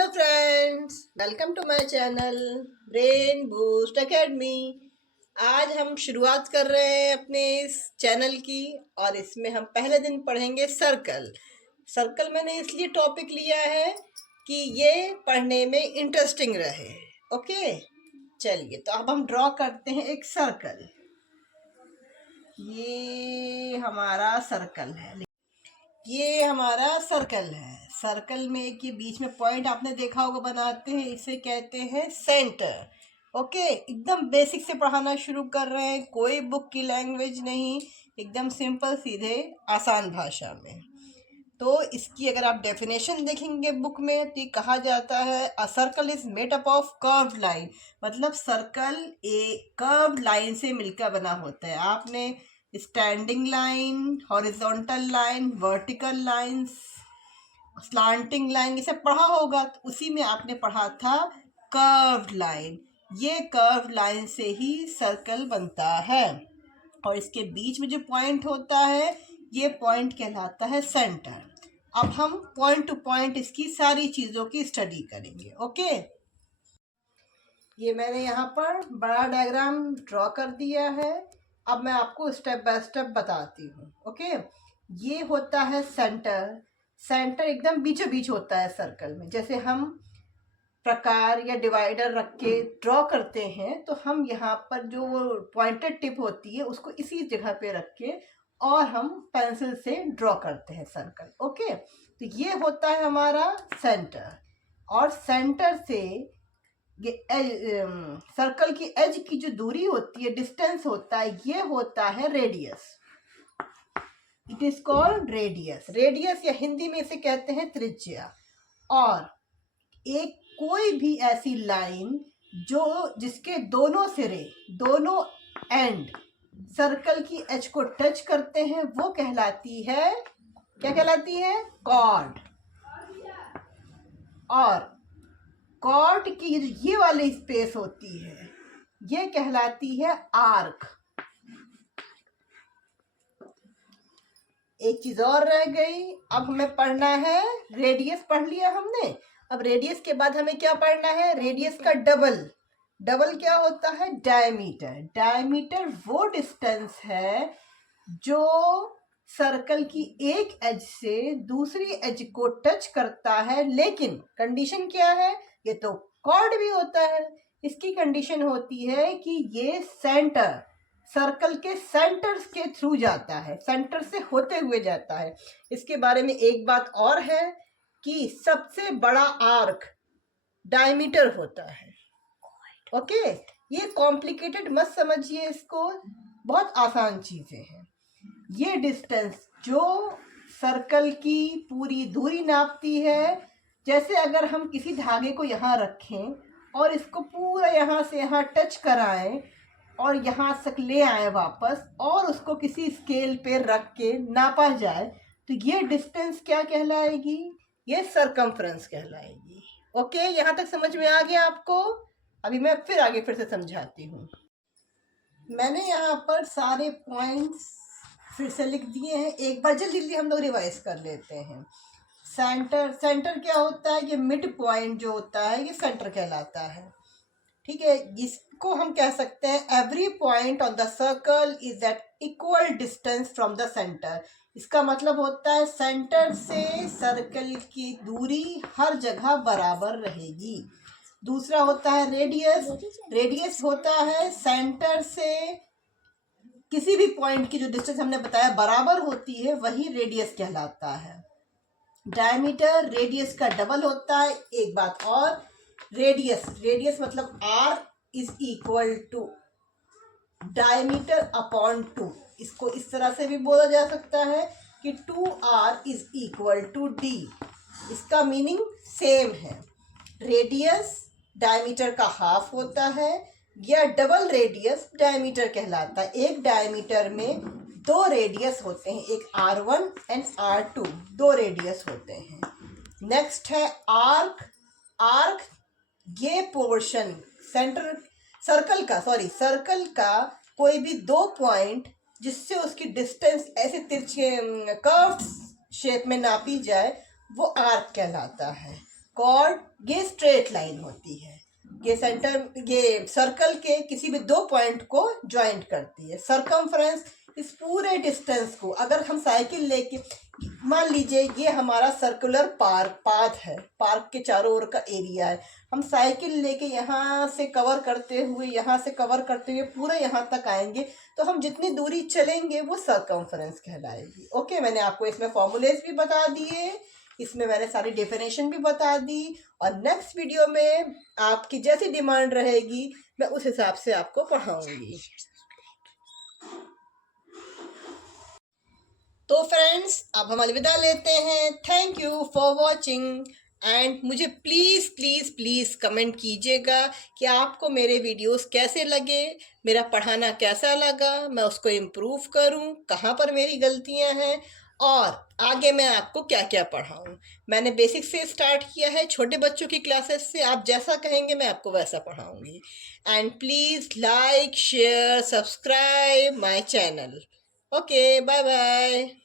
Hello friends, welcome to my channel brain boost academy. आज हम शुरुआत कर रहे हैं अपने इस चैनल की और इसमें हम पहले दिन पढ़ेंगे सर्कल। सर्कल मैंने इसलिए टॉपिक लिया है कि ये पढ़ने में इंटरेस्टिंग रहे। ओके, चलिए तो अब हम ड्रॉ करते हैं एक सर्कल। ये हमारा सर्कल है, ये हमारा सर्कल है। सर्कल में एक ये बीच में पॉइंट आपने देखा होगा बनाते हैं, इसे कहते हैं सेंटर। ओके, एकदम बेसिक से पढ़ाना शुरू कर रहे हैं, कोई बुक की लैंग्वेज नहीं, एकदम सिंपल सीधे आसान भाषा में। तो इसकी अगर आप डेफिनेशन देखेंगे बुक में तो ये कहा जाता है a circle is made up of curved line, मतलब सर्कल एक कर्व्ड लाइन से मिलकर बना होता है। आपने standing line, horizontal line, vertical lines, slanting line ये सब पढ़ा होगा, तो उसी में आपने पढ़ा था कर्व्ड लाइन। ये कर्व्ड लाइन से ही सर्कल बनता है और इसके बीच में जो पॉइंट होता है ये पॉइंट कहलाता है सेंटर। अब हम पॉइंट टू पॉइंट इसकी सारी चीज़ों की स्टडी करेंगे। ओके, ये मैंने यहाँ पर बड़ा डायग्राम ड्रॉ कर दिया है। अब मैं आपको स्टेप बाय स्टेप बताती हूँ। ओके, ये होता है सेंटर। सेंटर एकदम बीचों बीच होता है सर्कल में। जैसे हम प्रकार या डिवाइडर रख के ड्रॉ करते हैं तो हम यहाँ पर जो पॉइंटेड टिप होती है उसको इसी जगह पे रख के और हम पेंसिल से ड्रॉ करते हैं सर्कल। ओके, तो ये होता है हमारा सेंटर और सेंटर से ये सर्कल की एज की जो दूरी होती है, डिस्टेंस होता है, ये होता है radius. It is called radius. Radius या हिंदी में इसे कहते हैं त्रिज्या। और एक कोई भी ऐसी लाइन जो जिसके दोनों सिरे, दोनों एंड सर्कल की एज को टच करते हैं वो कहलाती है, क्या कहलाती है? कॉर्ड। और कॉर्ड की ये वाली स्पेस होती है ये कहलाती है आर्क। एक चीज और रह गई, अब हमें पढ़ना है रेडियस। पढ़ लिया हमने, अब रेडियस के बाद हमें क्या पढ़ना है? रेडियस का डबल। डबल क्या होता है? डायमीटर। डायमीटर वो डिस्टेंस है जो सर्कल की एक एज से दूसरी एज को टच करता है, लेकिन कंडीशन क्या है? ये तो कॉर्ड भी होता है, इसकी कंडीशन होती है कि ये सेंटर, सर्कल के सेंटर के थ्रू जाता है, सेंटर से होते हुए जाता है। इसके बारे में एक बात और है कि सबसे बड़ा आर्क डायमीटर होता है। ओके, ये कॉम्प्लिकेटेड मत समझिए इसको, बहुत आसान चीजें हैं। ये डिस्टेंस जो सर्कल की पूरी दूरी नापती है, जैसे अगर हम किसी धागे को यहाँ रखें और इसको पूरा यहाँ से यहाँ टच कराएं और यहाँ तक ले आए वापस और उसको किसी स्केल पे रख के नापा जाए तो ये डिस्टेंस क्या कहलाएगी? ये सरकमफ्रेंस कहलाएगी। ओके, यहाँ तक समझ में आ गया आपको? अभी मैं फिर से समझाती हूँ। मैंने यहाँ पर सारे पॉइंट्स फिर से लिख दिए हैं, एक बार जल्दी जल्दी हम लोग रिवाइज कर लेते हैं। सेंटर, सेंटर क्या होता है? ये मिड पॉइंट जो होता है ये सेंटर कहलाता है। ठीक है, इसको हम कह सकते हैं every point on the circle is at equal distance from the centre. इसका मतलब होता है सेंटर से सर्कल की दूरी हर जगह बराबर रहेगी। दूसरा होता है रेडियस। रेडियस होता है सेंटर से किसी भी पॉइंट की जो डिस्टेंस हमने बताया बराबर होती है, वही रेडियस कहलाता है। डायमीटर रेडियस का डबल होता है। एक बात और, रेडियस, रेडियस मतलब r is equal to diameter upon 2। इसको इस तरह से भी बोला जा सकता है कि 2r is equal to d। इसका मीनिंग सेम है। रेडियस डायमीटर का हाफ होता है या डबल रेडियस डायमीटर कहलाता है। एक डायमीटर में दो रेडियस होते हैं, एक r1 एंड r2, दो रेडियस होते हैं। नेक्स्ट है आर्क। आर्क ये पोर्शन सेंटर सर्कल का कोई भी दो पॉइंट जिससे उसकी डिस्टेंस ऐसे तिरछे कर्व्ड शेप में नापी जाए वो आर्क कहलाता है। कॉर्ड ये स्ट्रेट लाइन होती है, ये सर्कल के किसी भी 2 पॉइंट को ज्वाइंट करती है। सरकमफ्रेंस इस पूरे डिस्टेंस को अगर हम साइकिल लेके, मान लीजिए ये हमारा सर्कुलर पाथ है, पार्क के चारों ओर का एरिया है, हम साइकिल लेके यहाँ से कवर करते हुए पूरा यहाँ तक आएंगे, तो हम जितनी दूरी चलेंगे वो सरकमफ्रेंस कहलाएगी। ओके, मैंने आपको इसमें फॉर्मूलेज भी बता दिए, इसमें मैंने सारी डेफिनेशन भी बता दी, और नेक्स्ट वीडियो में आपकी जैसी डिमांड रहेगी मैं उस हिसाब से आपको पढ़ाऊंगी। तो फ्रेंड्स, अब हम अलविदा लेते हैं। Thank you for watching, and मुझे प्लीज़ प्लीज़ प्लीज़ कमेंट कीजिएगा कि आपको मेरे वीडियोस कैसे लगे, मेरा पढ़ाना कैसा लगा, मैं उसको इम्प्रूव करूं, कहाँ पर मेरी गलतियां हैं, और आगे मैं आपको क्या क्या पढ़ाऊं। मैंने बेसिक से स्टार्ट किया है, छोटे बच्चों की क्लासेस से, आप जैसा कहेंगे मैं आपको वैसा पढ़ाऊंगी। And please like, share, subscribe my channel. Okay, bye bye.